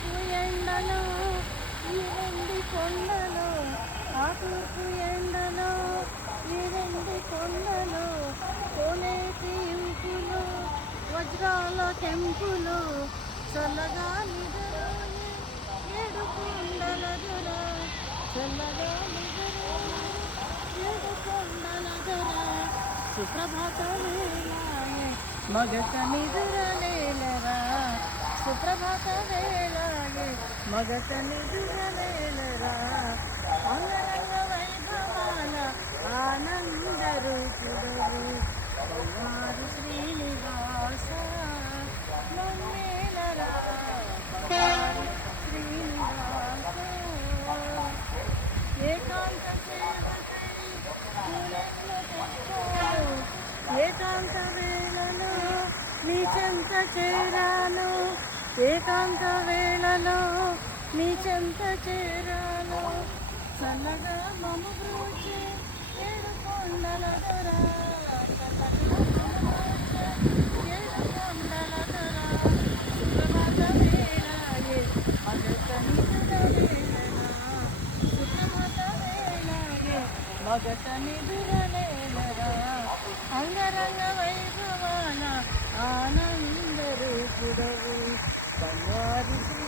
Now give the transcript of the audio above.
తూర్పు ఎండలో ఈ వెండి కొండలో ఆ తూర్పు ఎండలో ఈ వెండి కొండలో కోనేటి ఇంపులు వజ్రాల కెంపులు చల్లగా నిద్రపోయే ఏడు కొండల దొర చల్లగా నిద్రపోయే ఏడు కొండల దొర సుప్రభాత వేళాయే మగత నిదురలేలరా సుప్రభాత వేళాయే మగత నిదురలేలరా అంగరంగ వైభవాల ఆనంద రూపుడవు బంగారు శ్రీనివాస మమ్మేలరా బంగారు శ్రీనివాస ఏకాంత సేవకై పూలెన్నో తెచ్చావు ఏకాంత వేళలో నీ చెంత చేరాను ఏకాంత వేళలో నీ చెంత చేరాను చల్లగా మము బ్రోచే ఏడు కొండల దొర చల్లగా మము బ్రోచే ఏడు కొండల దొర సుప్రభాత వేళాయే మగత నిదుర వేళరా సుప్రభాత వేళాయే మగత నిదుర వేళరా అంగరంగ వైభవాన ఆనంద రూపుడవు బంగారు శ్రీ